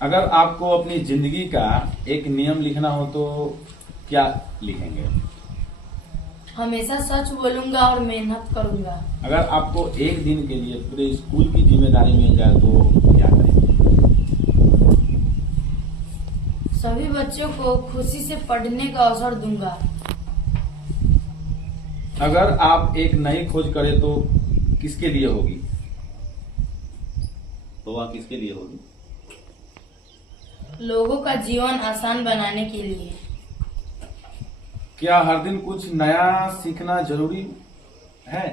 अगर आपको अपनी जिंदगी का एक नियम लिखना हो तो क्या लिखेंगे? हमेशा सच बोलूंगा और मेहनत करूंगा। अगर आपको एक दिन के लिए पूरे स्कूल की जिम्मेदारी मिल जाए तो क्या करेंगे? सभी बच्चों को खुशी से पढ़ने का अवसर दूंगा। अगर आप एक नई खोज करें तो किसके लिए होगी? तो वह किसके लिए होगी? लोगों का जीवन आसान बनाने के लिए। क्या हर दिन कुछ नया सीखना जरूरी है?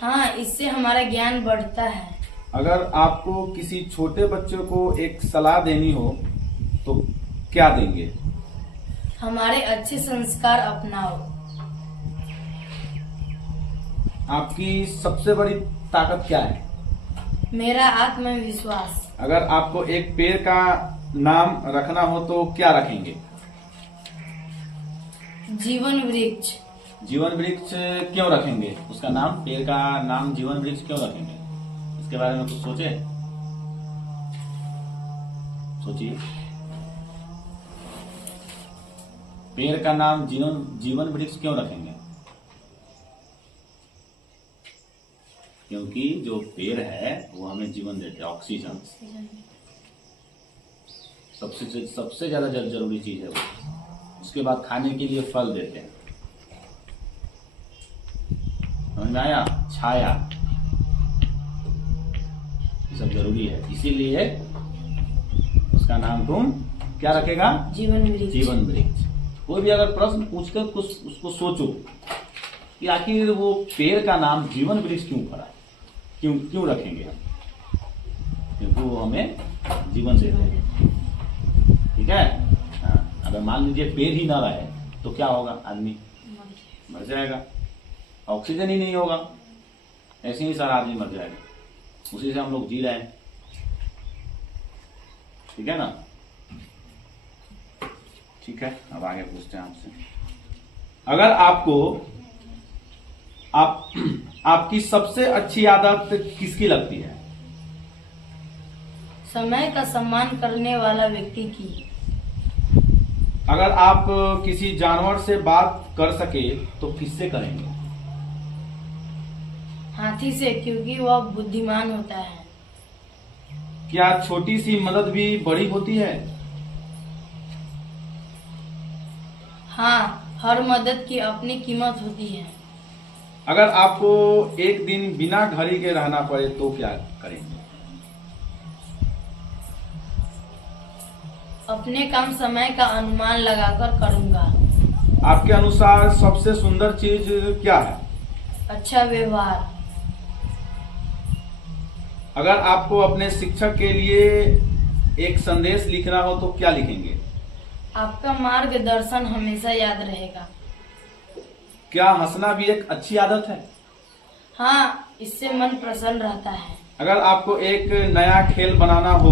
हाँ, इससे हमारा ज्ञान बढ़ता है। अगर आपको किसी छोटे बच्चे को एक सलाह देनी हो तो क्या देंगे? हमारे अच्छे संस्कार अपनाओ। आपकी सबसे बड़ी ताकत क्या है? मेरा आत्मविश्वास। अगर आपको एक पेड़ का नाम रखना हो तो क्या रखेंगे? जीवन वृक्ष। जीवन वृक्ष क्यों रखेंगे? उसका नाम, पेड़ का नाम जीवन वृक्ष क्यों रखेंगे? इसके बारे में कुछ सोचिए। पेड़ का नाम जीवन वृक्ष क्यों रखेंगे? क्योंकि जो पेड़ है वो हमें जीवन देते हैं, ऑक्सीजन। सबसे ज्यादा जरूरी चीज है वो। उसके बाद खाने के लिए फल देते हैं। समझ में आया? छाया, ये सब जरूरी है। इसीलिए उसका नाम तुम क्या रखेगा? जीवन वृक्ष। जीवन वृक्ष। कोई भी अगर प्रश्न पूछकर कुछ उसको सोचो कि आखिर वो पेड़ का नाम जीवन वृक्ष क्यों पड़ा, क्यों रखेंगे हम? क्योंकि वो हमें जीवन देते हैं। ठीक है? हाँ, अगर मान लीजिए पेड़ ही ना रहे तो क्या होगा? आदमी मर जाएगा, ऑक्सीजन ही नहीं होगा, ऐसे ही सारा आदमी मर जाएगा। उसी से हम लोग जी रहे हैं। ठीक है ना? ठीक है, अब आगे पूछते हैं आपसे। अगर आपकी सबसे अच्छी आदत किसकी लगती है? समय का सम्मान करने वाला व्यक्ति की। अगर आप किसी जानवर से बात कर सके तो किससे करेंगे? हाथी से, क्योंकि वह बुद्धिमान होता है। क्या छोटी सी मदद भी बड़ी होती है? हाँ, हर मदद की अपनी कीमत होती है। अगर आपको एक दिन बिना घड़ी के रहना पड़े तो क्या करेंगे? अपने काम समय का अनुमान लगाकर करूंगा। आपके अनुसार सबसे सुंदर चीज क्या है? अच्छा व्यवहार। अगर आपको अपने शिक्षक के लिए एक संदेश लिखना हो तो क्या लिखेंगे? आपका मार्गदर्शन हमेशा याद रहेगा। क्या हंसना भी एक अच्छी आदत है? हाँ, इससे मन प्रसन्न रहता है। अगर आपको एक नया खेल बनाना हो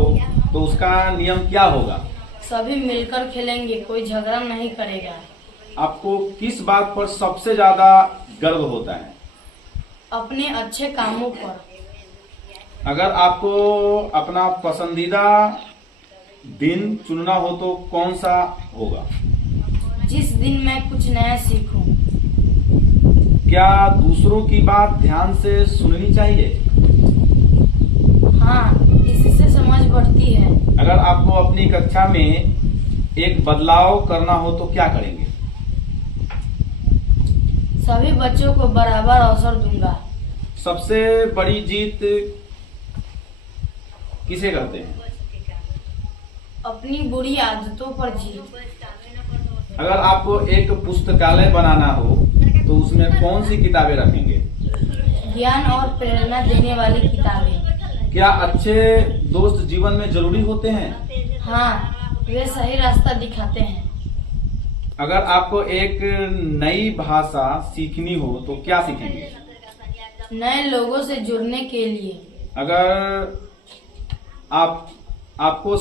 तो उसका नियम क्या होगा? सभी मिलकर खेलेंगे, कोई झगड़ा नहीं करेगा। आपको किस बात पर सबसे ज्यादा गर्व होता है? अपने अच्छे कामों पर। अगर आपको अपना पसंदीदा दिन चुनना हो तो कौन सा होगा? जिस दिन मैं कुछ नया सीखूं। क्या दूसरों की बात ध्यान से सुननी चाहिए? हाँ, इससे समझ बढ़ती है। अगर आपको अपनी कक्षा में एक बदलाव करना हो तो क्या करेंगे? सभी बच्चों को बराबर अवसर दूंगा। सबसे बड़ी जीत किसे कहते हैं? अपनी बुरी आदतों पर जीत। अगर आपको एक पुस्तकालय बनाना हो तो उसमें कौन सी किताबें रखेंगे? ज्ञान और प्रेरणा देने वाली किताबें। क्या अच्छे दोस्त जीवन में जरूरी होते हैं? हाँ, वे सही रास्ता दिखाते हैं। अगर आपको एक नई भाषा सीखनी हो तो क्या सीखेंगे? नए लोगों से जुड़ने के लिए। अगर आपको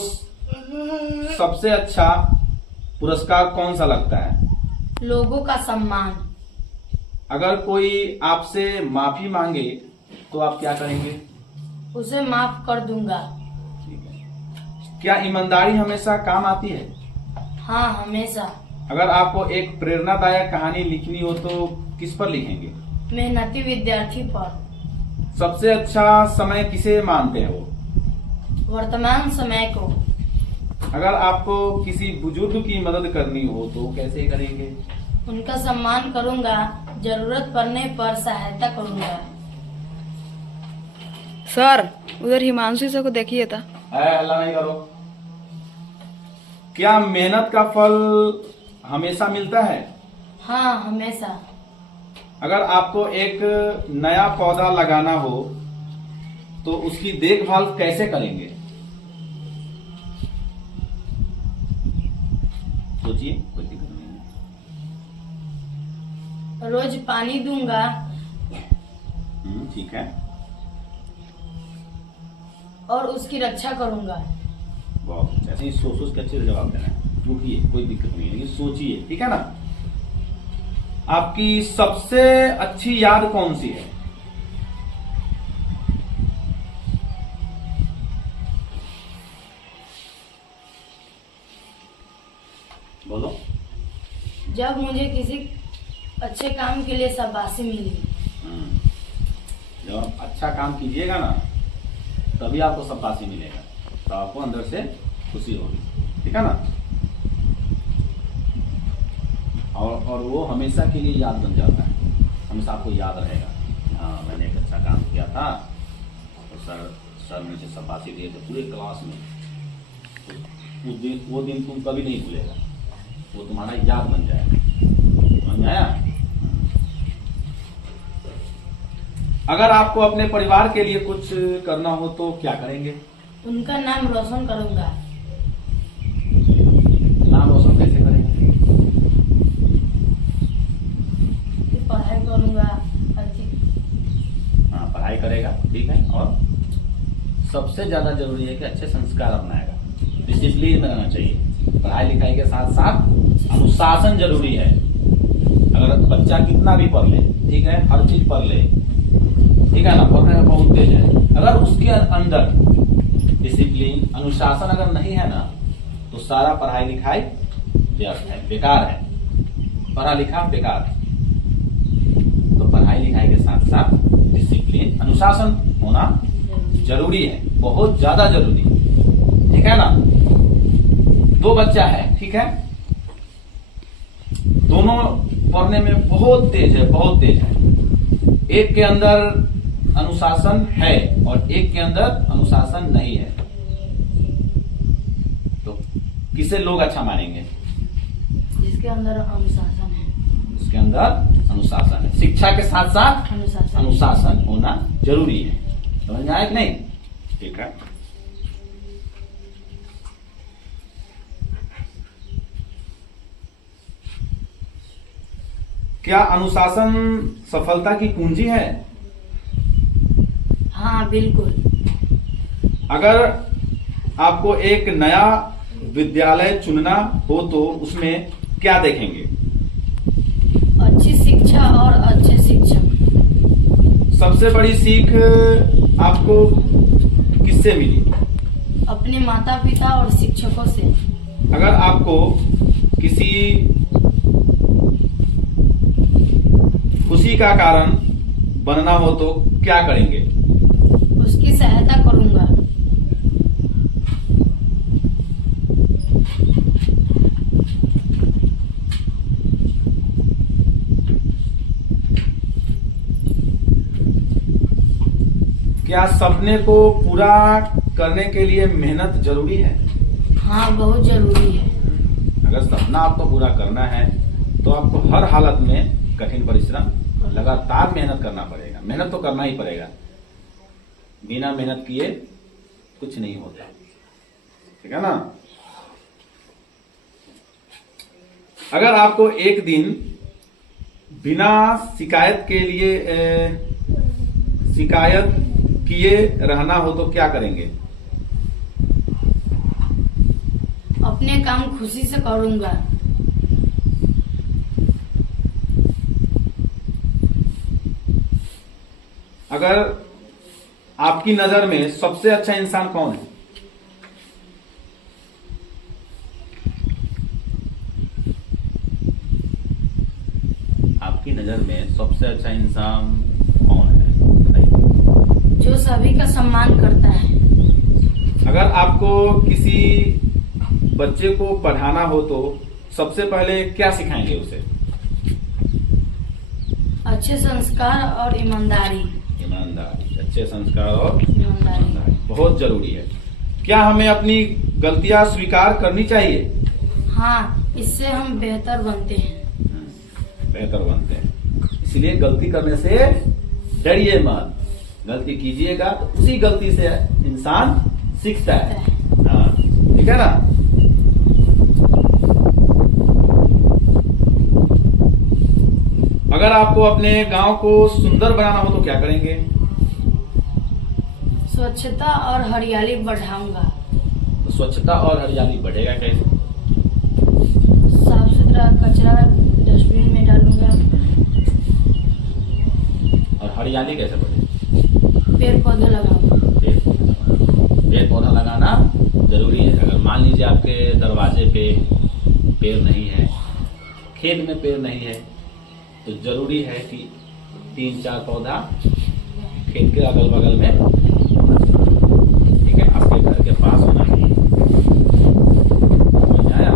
सबसे अच्छा पुरस्कार कौन सा लगता है? लोगों का सम्मान। अगर कोई आपसे माफी मांगे तो आप क्या करेंगे? उसे माफ कर दूंगा। ठीक है। क्या ईमानदारी हमेशा काम आती है? हाँ, हमेशा। अगर आपको एक प्रेरणादायक कहानी लिखनी हो तो किस पर लिखेंगे? मेहनती विद्यार्थी पर। सबसे अच्छा समय किसे मानते हैं वो? वर्तमान समय को। अगर आपको किसी बुजुर्ग की मदद करनी हो तो कैसे करेंगे? उनका सम्मान करूंगा, जरूरत पड़ने पर सहायता करूंगा। सर, उधर हिमांशु सर को देखिए था। हल्ला नहीं करो। क्या मेहनत का फल हमेशा मिलता है? हाँ, हमेशा। अगर आपको एक नया पौधा लगाना हो तो उसकी देखभाल कैसे करेंगे? सोचिए, कोई दिक्कत नहीं है। रोज पानी दूंगा। ठीक है। और उसकी रक्षा करूंगा। बहुत अच्छा। ऐसे ही सोच के अच्छे से जवाब देना है। रुकिए, कोई दिक्कत नहीं है, लेकिन सोचिए, ठीक है ना। आपकी सबसे अच्छी याद कौन सी है? बोलो। जब मुझे किसी अच्छे काम के लिए शाबाशी मिली। जब आप अच्छा काम कीजिएगा ना तभी आपको शाबाशी मिलेगा, तो आपको अंदर से खुशी होगी, ठीक है ना। और वो हमेशा के लिए याद बन जाता है, हमेशा आपको याद रहेगा। हाँ, मैंने एक अच्छा काम किया था तो सर मुझे शाबाशी दिए थे पूरे क्लास में। वो दिन तुम कभी नहीं भूलेगा, वो तुम्हारा याद बन जाएगा। समझ आया? अगर आपको अपने परिवार के लिए कुछ करना हो तो क्या करेंगे? उनका नाम रोशन करूंगा। नाम रोशन कैसे करेंगे? पढ़ाई करूंगा। हाँ, पढ़ाई करेगा, ठीक है। और सबसे ज्यादा जरूरी है कि अच्छे संस्कार अपनाएगा, डिसिप्लिन में रहना चाहिए। पढ़ाई लिखाई के साथ साथ अनुशासन जरूरी है। अगर बच्चा कितना भी पढ़ ले, ठीक है, हर चीज पढ़ ले, ठीक है ना, पढ़ने में बहुत तेज है, अगर उसके अंदर डिसिप्लिन, अनुशासन अगर नहीं है ना तो सारा पढ़ाई लिखाई व्यर्थ है, बेकार है, पढ़ा लिखा बेकार। तो पढ़ाई लिखाई के साथ साथ डिसिप्लिन, अनुशासन होना जरूरी है, बहुत ज्यादा जरूरी, ठीक है ना। 2 बच्चा है, ठीक है, दोनों पढ़ने में बहुत तेज है, बहुत तेज है। एक के अंदर अनुशासन है और एक के अंदर अनुशासन नहीं है, तो किसे लोग अच्छा मानेंगे? जिसके अंदर अनुशासन है। जिसके अंदर अनुशासन है। शिक्षा के साथ साथ अनुशासन होना जरूरी है। समझ में आया कि नहीं? ठीक है। क्या अनुशासन सफलता की कुंजी है? हाँ, बिल्कुल। अगर आपको एक नया विद्यालय चुनना हो तो उसमें क्या देखेंगे? अच्छी शिक्षा और अच्छे शिक्षक। सबसे बड़ी सीख आपको किससे मिली? अपने माता पिता और शिक्षकों से। अगर आपको किसी खुशी का कारण बनना हो तो क्या करेंगे? उसकी सहायता करूंगा। क्या सपने को पूरा करने के लिए मेहनत जरूरी है? हाँ, बहुत जरूरी है। अगर सपना आपको पूरा करना है तो आपको हर हालत में कठिन परिश्रम, लगातार मेहनत करना पड़ेगा। मेहनत तो करना ही पड़ेगा, बिना मेहनत किए कुछ नहीं होता, ठीक है ना। अगर आपको एक दिन बिना शिकायत किए रहना हो तो क्या करेंगे? अपने काम खुशी से करूंगा। अगर आपकी नजर में सबसे अच्छा इंसान कौन है? नजर में सबसे अच्छा इंसान कौन है? बताइए। जो सभी का सम्मान करता है। अगर आपको किसी बच्चे को पढ़ाना हो तो सबसे पहले क्या सिखाएंगे उसे? अच्छे संस्कार और ईमानदारी। ईमानदारी, अच्छे संस्कार और ईमानदारी बहुत जरूरी है। क्या हमें अपनी गलतियां स्वीकार करनी चाहिए? हाँ, इससे हम बेहतर बनते हैं। बेहतर बनते हैं, इसलिए गलती करने से डरिए मत। गलती कीजिएगा तो उसी गलती से इंसान सीखता है। हाँ, ठीक है ना। अगर आपको अपने गांव को सुंदर बनाना हो तो क्या करेंगे? स्वच्छता और हरियाली बढ़ाऊंगा। तो स्वच्छता और हरियाली बढ़ेगा कैसे? साफ सुथरा कचरा डस्टबिन में डालूंगा। और हरियाली कैसे बढ़ेगी? पेड़ पौधे लगाऊंगा। पेड़ पौधा लगाना जरूरी है। अगर मान लीजिए आपके दरवाजे पे पेड़ नहीं है, खेत में पेड़ नहीं है, तो जरूरी है कि 3-4 पौधा खेत के अगल बगल में, ठीक है, आपके घर के पास होना चाहिए। समझ आया?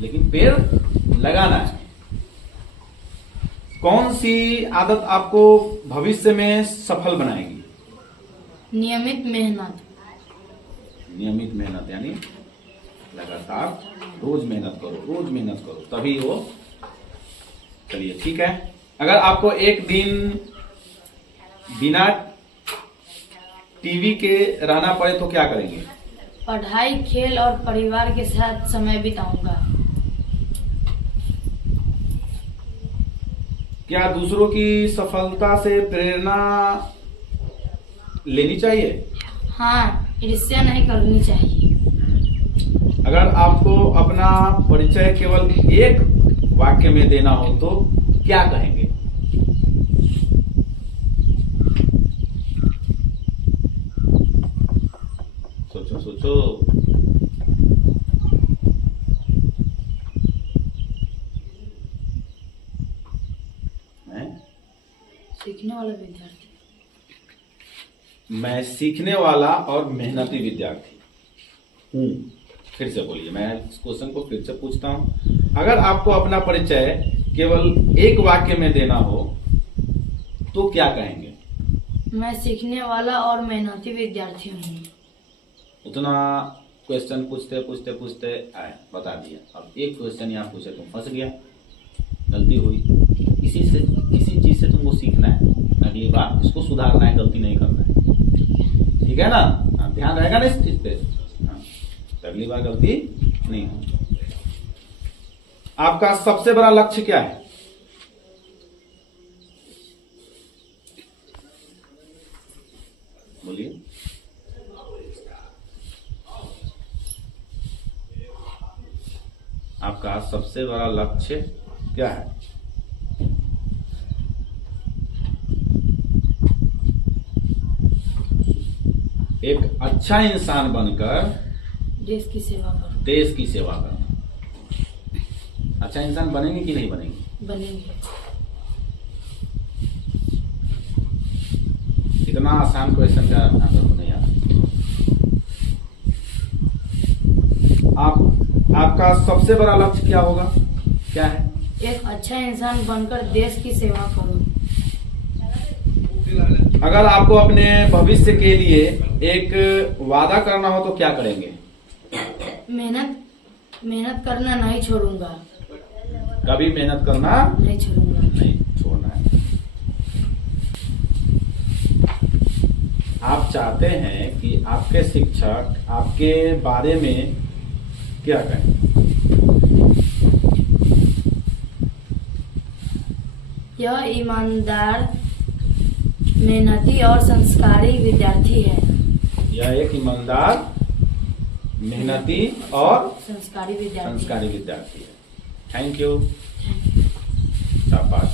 लेकिन पेड़ लगाना है। कौन सी आदत आपको भविष्य में सफल बनाएगी? नियमित मेहनत। नियमित मेहनत यानी लगातार रोज मेहनत करो, रोज मेहनत करो, तभी वो। चलिए ठीक है। अगर आपको एक दिन बिना टीवी के रहना पड़े तो क्या करेंगे? पढ़ाई, खेल और परिवार के साथ समय बिताऊंगा। क्या दूसरों की सफलता से प्रेरणा लेनी चाहिए? हाँ, ईर्ष्या नहीं करनी चाहिए। अगर आपको अपना परिचय केवल एक वाक्य में देना हो तो क्या कहेंगे? सोचो सोचो। सीखने वाला विद्यार्थी। मैं सीखने वाला और मेहनती विद्यार्थी हूँ। फिर से बोलिए, मैं इस क्वेश्चन को फिर से पूछता हूँ। अगर आपको अपना परिचय केवल एक वाक्य में देना हो तो क्या कहेंगे? मैं सीखने वाला और मेहनती विद्यार्थी हूँ। उतना क्वेश्चन पूछते पूछते पूछते आए बता दिया। अब एक क्वेश्चन यहाँ पूछे, तुम फंस गया, गलती हुई। इसी चीज से तुमको सीखना है। अगली बार इसको सुधारना है, गलती नहीं करना है। ठीक है ना? ध्यान रहेगा ना इस चीज पे। अगली बार गलती नहीं हो। आपका सबसे बड़ा लक्ष्य क्या है? बोलिए। आपका सबसे बड़ा लक्ष्य क्या है? एक अच्छा इंसान बनकर देश की सेवा करो। देश की सेवा करना। अच्छा इंसान बनेंगे कि नहीं बनेंगे? बनेंगे। इतना आसान क्वेश्चन का आंसर तो नहीं आता। आपका सबसे बड़ा लक्ष्य क्या होगा? क्या है? एक अच्छा इंसान बनकर देश की सेवा करो। अगर आपको अपने भविष्य के लिए एक वादा करना हो तो क्या करेंगे? मेहनत करना नहीं छोड़ूंगा। कभी मेहनत करना नहीं छोड़ूंगा। नहीं छोड़ना है। आप चाहते हैं कि आपके शिक्षक आपके बारे में क्या कहें? यह ईमानदार, मेहनती और संस्कारी विद्यार्थी है। यह एक ईमानदार, मेहनती और संस्कारी विद्यार्थी है। Thank you. शाबाश।